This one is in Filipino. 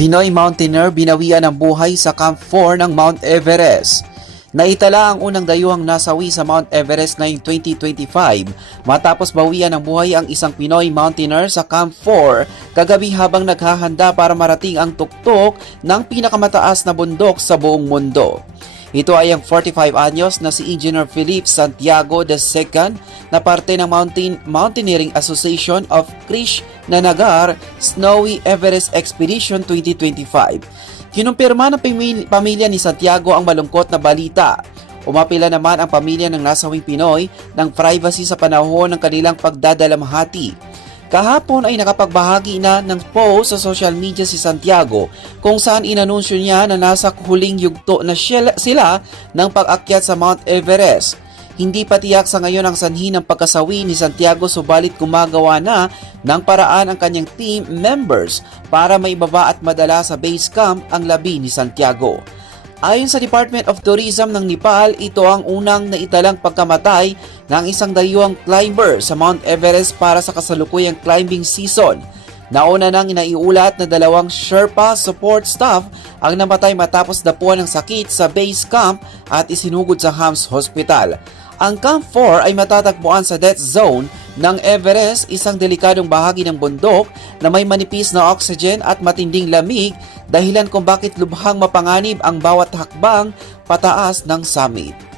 Pinoy mountaineer binawian ng buhay sa Camp 4 ng Mount Everest. Naitala ang unang dayuhang nasawi sa Mount Everest ngayong 2025 matapos bawian ng buhay ang isang Pinoy mountaineer sa Camp 4 kagabi habang naghahanda para marating ang tuktok ng pinakamataas na bundok sa buong mundo. Ito ay ang 45 anyos na si Engineer Philip Santiago II na parte ng Mountain Mountaineering Association of Krish Nanagar Snowy Everest Expedition 2025. Kinumpirma ng pamil- pamilya ni Santiago ang malungkot na balita. Umapila naman ang pamilya ng nasawing Pinoy ng privacy sa panahon ng kanilang pagdadalamhati. Kahapon ay nakapagbahagi na ng post sa social media si Santiago kung saan inanunsyo niya na nasa huling yugto na sila ng pag-akyat sa Mount Everest. Hindi pa tiyak sa ngayon ang sanhi ng pagkasawi ni Santiago subalit gumagawa na ng paraan ang kanyang team members para maibaba at madala sa base camp ang labi ni Santiago. Ayon sa Department of Tourism ng Nepal, ito ang unang naitalang pagkamatay ng isang dayuhang climber sa Mount Everest para sa kasalukuyang climbing season. Nauna nang inaiulat na dalawang Sherpa support staff ang namatay matapos dapuan ng sakit sa base camp at isinugod sa Hams Hospital. Ang Camp 4 ay matatagpuan sa death zone ng Everest, isang delikadong bahagi ng bundok na may manipis na oxygen at matinding lamig dahilan kung bakit lubhang mapanganib ang bawat hakbang pataas ng summit.